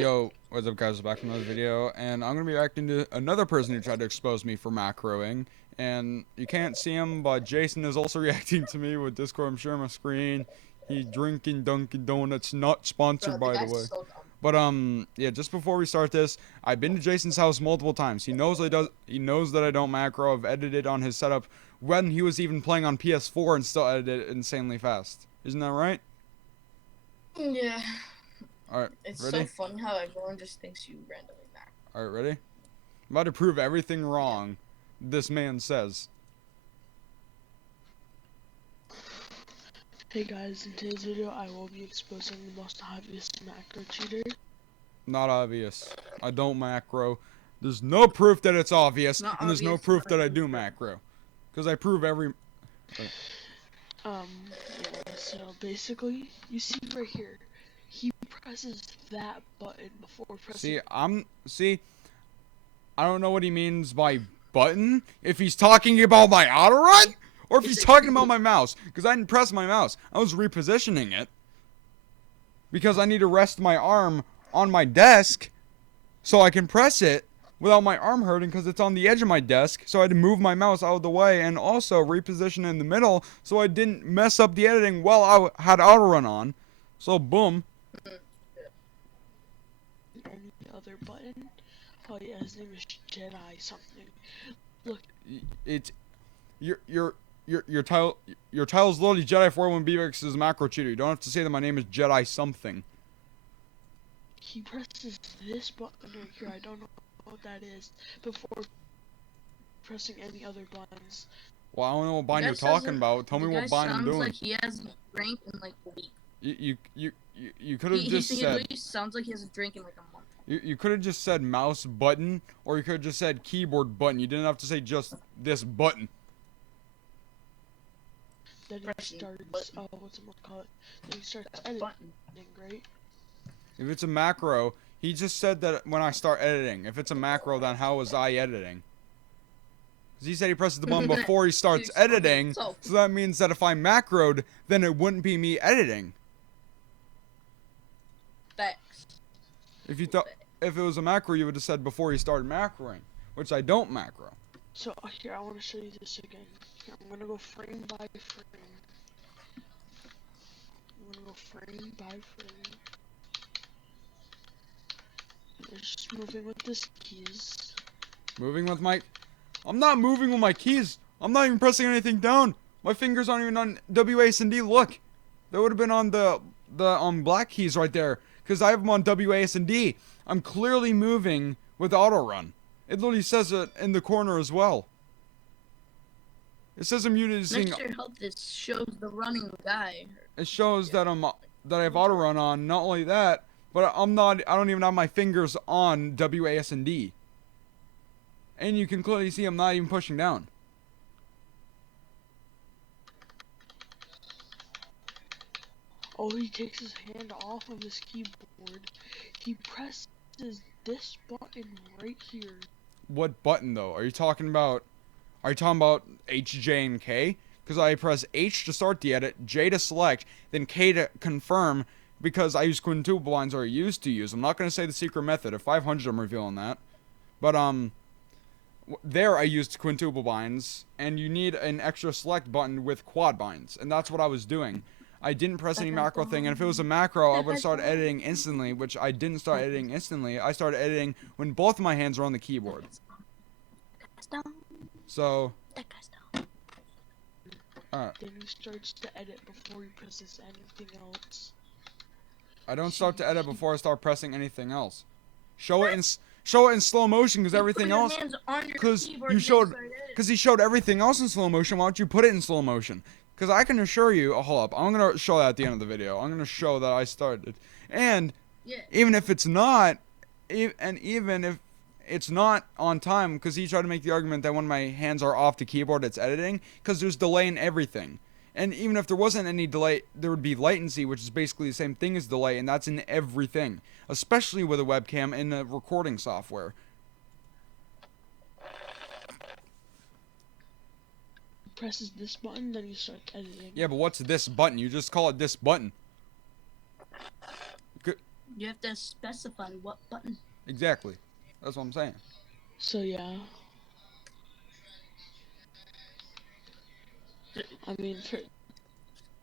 Yo, what's up guys, back from another video, and I'm going to be reacting to another person who tried to expose me for macroing, and you can't see him, but Jason is also reacting to me with Discord. I'm sharing my screen. He's drinking Dunkin' Donuts, not sponsored Bro, the by the guy's way. so dumb. But yeah, just before we start this, I've been to Jason's house multiple times. He knows he knows that I don't macro. I've edited on his setup when he was even playing on PS4 and still edited it insanely fast. Isn't that right? Yeah. Alright, It's ready? so funny how everyone just thinks you randomly back. Alright, ready? I'm about to prove everything wrong this man says. Hey guys, in today's video I will be exposing the most obvious macro cheater. Not obvious. I don't macro. There's no proof that it's obvious, Not and there's no obvious, proof not that I even do proof. macro. Because I prove every... Yeah, so basically, you see right here, he presses that button before pressing... See, I don't know what he means by button. If he's talking about my auto run, or if he's talking about my mouse. Because I didn't press my mouse. I was repositioning it. Because I need to rest my arm on my desk so I can press it without my arm hurting, because it's on the edge of my desk. So I had to move my mouse out of the way and also reposition in the middle so I didn't mess up the editing while I had auto run on. So boom. Any other button? Oh yeah, his name is Jedi something. Look. It's your title's literally Jedi 41 BX is macro cheater. You don't have to say that my name is Jedi something. He presses this button right here, I don't know what that is, before pressing any other buttons. Well, I don't know what bind you're talking about. Tell me what bind I'm doing. Sounds like he hasn't drank in like a week. You could have just said. He sounds like he hasn't drank in like a month. You could have just said mouse button, or you could have just said keyboard button. You didn't have to say just this button. Then he starts, what's it called? Then he starts editing, right? If it's a macro, he just said that when I start editing. If it's a macro, then how was I editing? Because he said he presses the button before he starts editing, so that means that if I macroed, then it wouldn't be me editing. Thanks. If it was a macro, you would have said before you started macroing, which I don't macro. So here, I want to show you this again. Here, I'm gonna go frame by frame. I'm gonna go frame by frame. I'm just moving with this keys. Moving with my... I'm not moving with my keys. I'm not even pressing anything down. My fingers aren't even on W, A, and D. Look. They would have been on the black keys right there. Because I have them on W, A, and D. I'm clearly moving with auto run. It literally says it in the corner as well. It says I'm using... Next year, help this shows the running guy. It shows that I have auto run on. Not only that, but I don't even have my fingers on W, A, and D. And you can clearly see I'm not even pushing down. Oh, he takes his hand off of his keyboard. He presses this button right here. What button though? Are you talking about H, J, and K? Because I press H to start the edit, J to select, then K to confirm, because I use quintuple blinds, or I used to use. I'm not going to say the secret method. At 500 I'm revealing that. But there I used quintuple binds, and you need an extra select button with quad binds, and that's what I was doing. I didn't press any macro thing, and if it was a macro, I would have started editing instantly, which I didn't start editing instantly. I started editing when both of my hands were on the keyboard. So, alright. Then he starts to edit before he presses anything else. I don't start to edit before I start pressing anything else. Show it in slow motion, because everything else, because he showed everything else in slow motion. Why don't you put it in slow motion? Because I can assure you, hold up, I'm gonna show that at the end of the video. I'm gonna show that I started, and even if it's not, even if it's not on time, because he tried to make the argument that when my hands are off the keyboard, it's editing, because there's delay in everything. And even if there wasn't any delay, there would be latency, which is basically the same thing as delay, and that's in everything, especially with a webcam in the recording software. Presses this button, then you start editing. Yeah, but what's this button? You just call it this button. You have to specify what button. Exactly. That's what I'm saying. So yeah. I mean,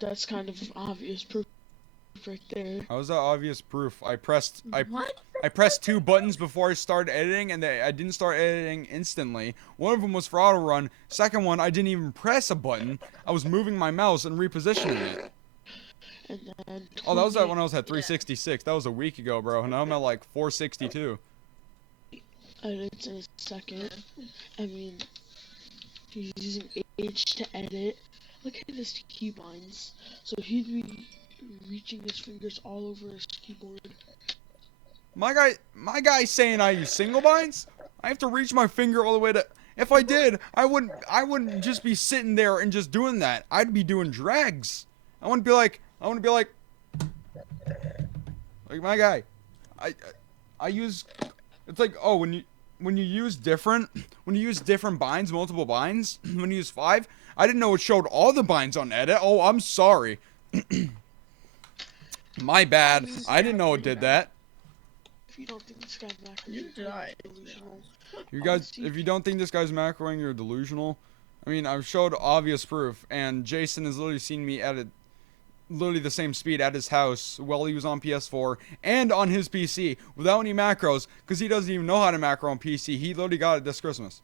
that's kind of obvious proof right there. How is that obvious proof? I pressed What? I pressed 2 buttons before I started editing, and I didn't start editing instantly. One of them was for auto run. Second one, I didn't even press a button. I was moving my mouse and repositioning it. And then Oh, that was when I was at 366. That was a week ago, bro. Now I'm at like 462. Edits in a second. I mean, he's using H to edit. Look at his keybinds. So he'd be reaching his fingers all over his keyboard. My guy's saying I use single binds? I have to reach my finger all the way to. If I did, I wouldn't just be sitting there and just doing that. I'd be doing drags. I wouldn't be like my guy. I use. It's like, oh, when you use different binds, multiple binds, when you use 5, I didn't know it showed all the binds on edit. Oh, I'm sorry. My bad. I didn't know it did that. If you don't think this guy's macro, You died. delusional. You guys, if you don't think this guy's macroing, you're delusional. I mean, I've showed obvious proof, and Jason has literally seen me edit literally the same speed at his house while he was on PS4 and on his PC without any macros, because he doesn't even know how to macro on PC. He literally got it this Christmas.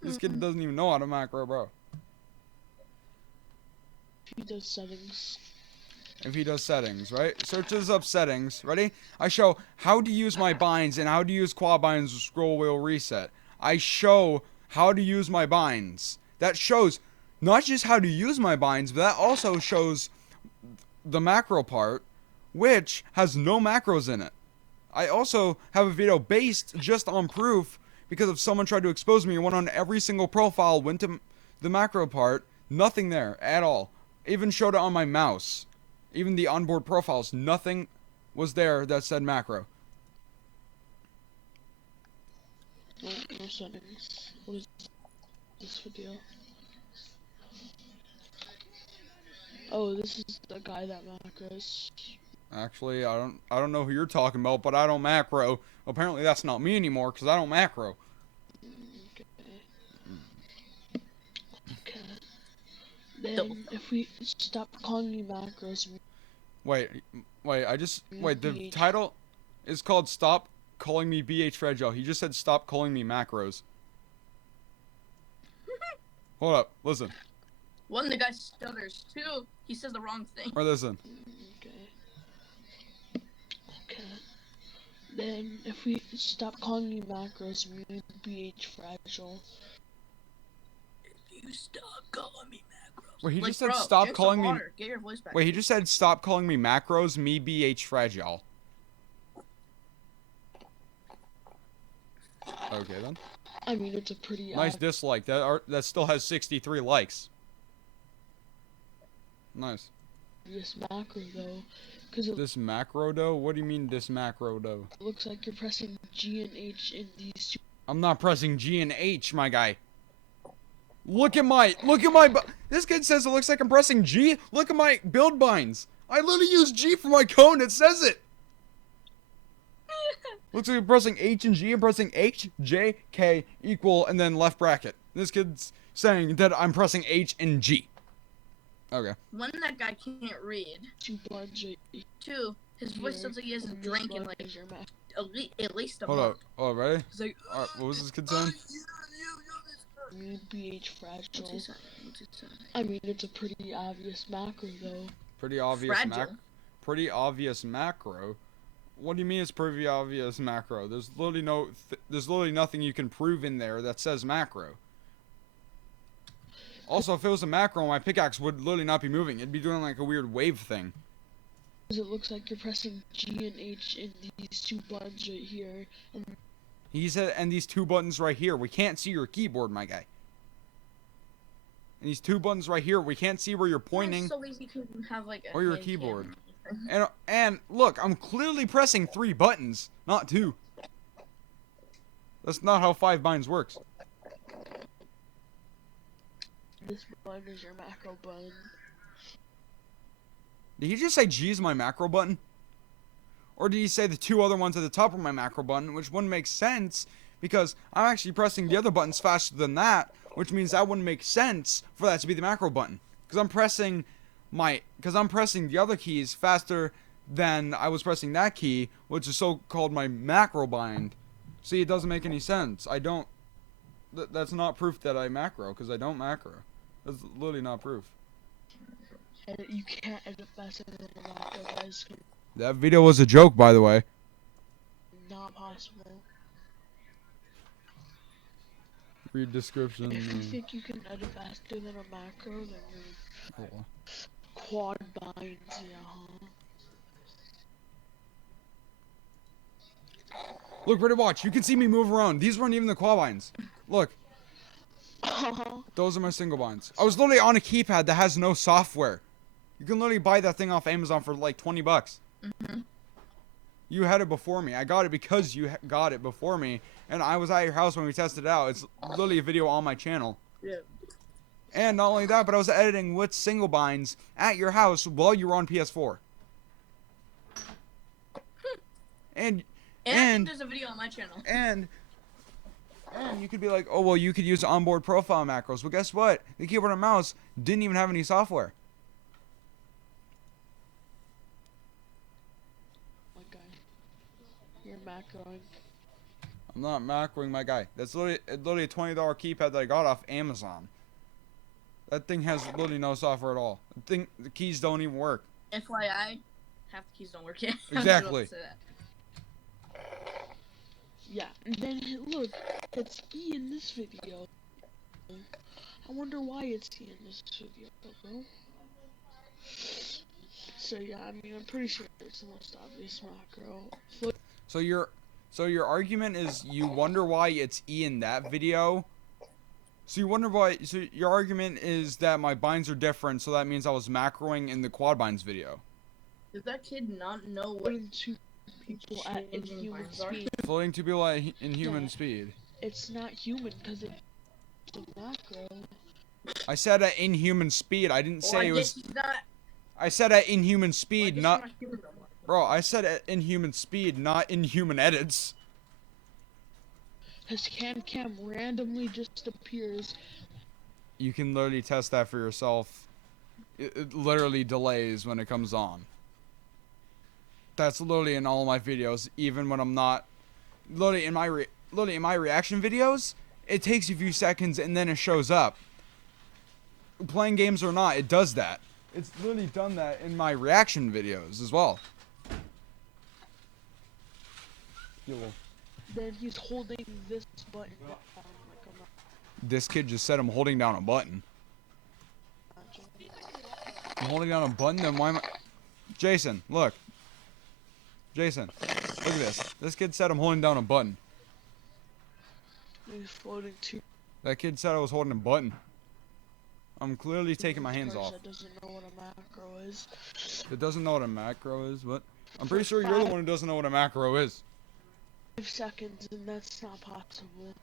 This kid doesn't even know how to macro, bro. He does settings. If he does settings, right? Searches up settings. Ready? I show how to use my binds and how to use quad binds with scroll wheel reset. I show how to use my binds. That shows not just how to use my binds, but that also shows the macro part, which has no macros in it. I also have a video based just on proof, because if someone tried to expose me, went on every single profile, went to the macro part, nothing there at all. Even showed it on my mouse. Even the onboard profiles, nothing was there that said macro. No settings. What is this video? Oh, this is the guy that macros. Actually, I don't know who you're talking about, but I don't macro. Apparently that's not me anymore, because I don't macro. Okay. Then if we stop calling you macros, Wait, the title is called Stop Calling Me BH Fragile. He just said stop calling me macros. Hold up, listen. 1, the guy stutters. 2, he says the wrong thing. Or listen. Okay. Then if we stop calling you macros, we need BH Fragile. If you stop calling me macros. Wait, he Like, just said bro, stop drink calling some me. water. Get your voice back. Wait, he just said stop calling me macros, me BH Fragile. Okay then. I mean, it's a pretty Nice dislike. That still has 63 likes. Nice. This macro though, because This macro though? What do you mean this macro though? it looks like you're pressing G and H in these two. I'm not pressing G and H, my guy. Look at my. This kid says it looks like I'm pressing G. Look at my build binds. I literally use G for my cone. It says it. Looks like I'm pressing H and G. I'm pressing H, J, K equal, and then left bracket. This kid's saying that I'm pressing H and G. Okay. 1, that guy can't read. 2 buds right 2, his voice sounds like he hasn't drank in like at least a Hold month. up. Oh, ready? He's like, Alright, what was this kid saying? BH Fragile. What's he saying? I mean, it's a pretty obvious macro though. Pretty obvious Fragile. Pretty obvious macro. What do you mean it's pretty obvious macro? There's literally nothing you can prove in there that says macro. Also, if it was a macro, my pickaxe would literally not be moving. It'd be doing like a weird wave thing. It looks like you're pressing G and H in these 2 buttons right here. And He said, and these 2 buttons right here. We can't see your keyboard, my guy. And these 2 buttons right here, we can't see where you're pointing. So easy to have like a Or your hand keyboard. cam. And look, I'm clearly pressing 3 buttons, not 2. That's not how 5 binds works. this button is your macro button. Did he just say G is my macro button? Or did he say the 2 other ones at the top are my macro button, which wouldn't make sense because I'm actually pressing the other buttons faster than that, which means that wouldn't make sense for that to be the macro button. Because I'm pressing the other keys faster than I was pressing that key, which is so-called my macro bind. See, it doesn't make any sense. That's not proof that I macro, because I don't macro. That's literally not proof. You can't edit faster than a macro, guys. That video was a joke, by the way. Not possible. Read description. If you think you can edit faster than a macro, then you're quad binds, yeah, huh? Look, Brady, watch. You can see me move around. These weren't even the quad binds. Look. Those are my single binds. I was literally on a keypad that has no software. You can literally buy that thing off Amazon for like 20 bucks. Mm-hmm. You had it before me. I got it because you got it before me. And I was at your house when we tested it out. It's literally a video on my channel. Yeah. And not only that, but I was editing with single binds at your house while you were on PS4. And I think there's a video on my channel. And you could be like, oh, well, you could use onboard profile macros. Well, guess what? The keyboard and mouse didn't even have any software. My guy. You're macroing. I'm not macroing my guy. That's literally a $20 keypad that I got off Amazon. That thing has literally no software at all. The keys don't even work. FYI, half the keys don't work yet. Exactly. Yeah, and then look, it's E in this video. I wonder why it's E in this video, bro. So yeah, I mean, I'm pretty sure it's the most obvious macro. So your argument is you wonder why it's E in that video. So you wonder why. So your argument is that my binds are different, so that means I was macroing in the quad binds video. Does that kid not know what two people at inhuman speed? Floating 2 people at inhuman speed. It's not human because it's a macro. I said at inhuman speed. I didn't say it was. I said at inhuman speed, not. Bro, I said at inhuman speed, not inhuman edits. His cam randomly just appears. You can literally test that for yourself. It literally delays when it comes on. That's literally in all my videos, even when I'm not. Literally in my reaction videos, it takes you a few seconds and then it shows up. Playing games or not, it does that. It's literally done that in my reaction videos as well. Then he's holding this button down like This kid just said I'm holding down a button. I'm holding down a button, then why am I... Jason, look. Jason, look at this. This kid said I'm holding down a button. He's floating too. That kid said I was holding a button. I'm clearly taking my hands off. That doesn't know what a macro is. It doesn't know what a macro is? What? I'm pretty sure you're the one who doesn't know what a macro is. 5 seconds, and that's not possible.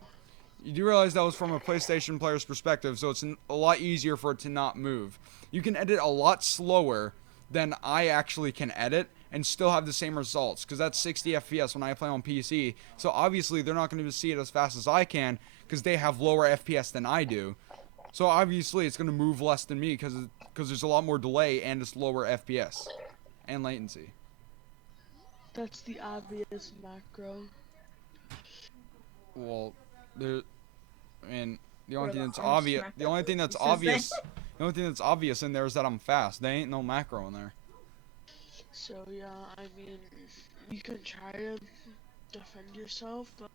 You do realize that was from a PlayStation player's perspective, so it's a lot easier for it to not move. You can edit a lot slower than I actually can edit and still have the same results, because that's 60 FPS when I play on PC. So obviously they're not going to see it as fast as I can, because they have lower FPS than I do. So obviously it's going to move less than me, because there's a lot more delay and it's lower FPS and latency. That's the obvious macro. Well, the only thing that's obvious, the only thing that's obvious in there is that I'm fast. There ain't no macro in there. So yeah, I mean, you can try to defend yourself, but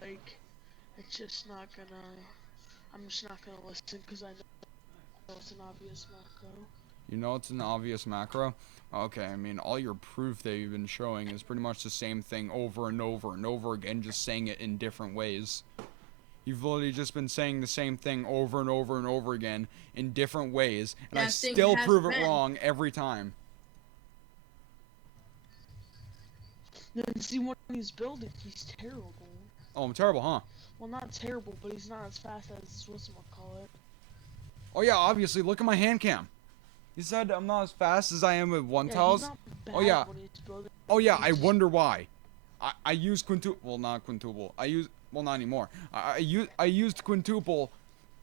like, it's just not gonna. I'm just not gonna listen because I know it's an obvious macro. You know it's an obvious macro? Okay, I mean, all your proof that you've been showing is pretty much the same thing over and over and over again, just saying it in different ways. You've literally just been saying the same thing over and over and over again in different ways, and I still prove it wrong every time. Then see what he's building, he's terrible. Oh, I'm terrible, huh? Well, not terrible, but he's not as fast as whatchamacallit. Oh yeah, obviously, look at my hand cam. He said I'm not as fast as I am with one Yeah, tiles. he's not bad Oh yeah. when he's building Oh yeah, I things. wonder why. I use quintuple. Well, not quintuple. Well, not anymore. I used quintuple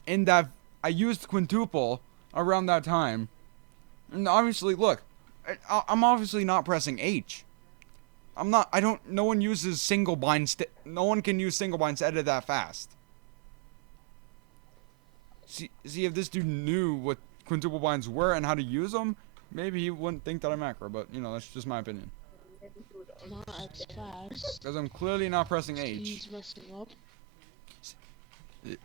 in that. I used quintuple around that time. And obviously, look, I'm obviously not pressing H. I'm not. I don't. No one uses single bind. No one can use single binds to edit that fast. See if this dude knew what quintuple binds were and how to use them, maybe he wouldn't think that I'm macro. But you know, that's just my opinion. Not as fast. Because I'm clearly not pressing H. He's messing up.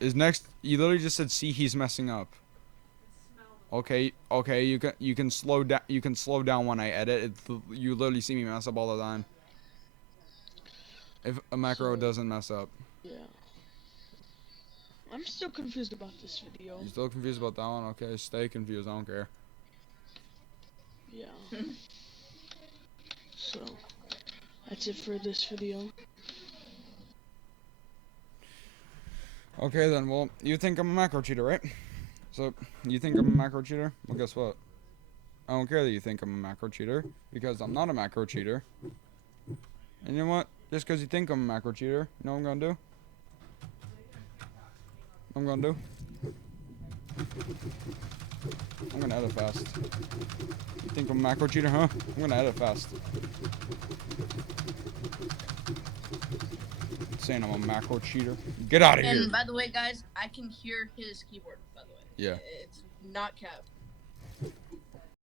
Is next? You literally just said, "See, he's messing up." Okay, you can slow down. You can slow down when I edit. You literally see me mess up all the time. If a macro doesn't mess up. Yeah. I'm still confused about this video. You still confused about that one? Okay, stay confused. I don't care. Yeah. So, that's it for this video. Okay then. Well, you think I'm a macro cheater, right? So you think I'm a macro cheater? Well, guess what? I don't care that you think I'm a macro cheater because I'm not a macro cheater. And you know what? Just because you think I'm a macro cheater, you know what I'm gonna do? I'm gonna do. I'm gonna edit fast. You think I'm a macro cheater, huh? I'm gonna edit fast. Saying I'm a macro cheater. Get out of here. And by the way, guys, I can hear his keyboard. By the way. Yeah. It's not cap.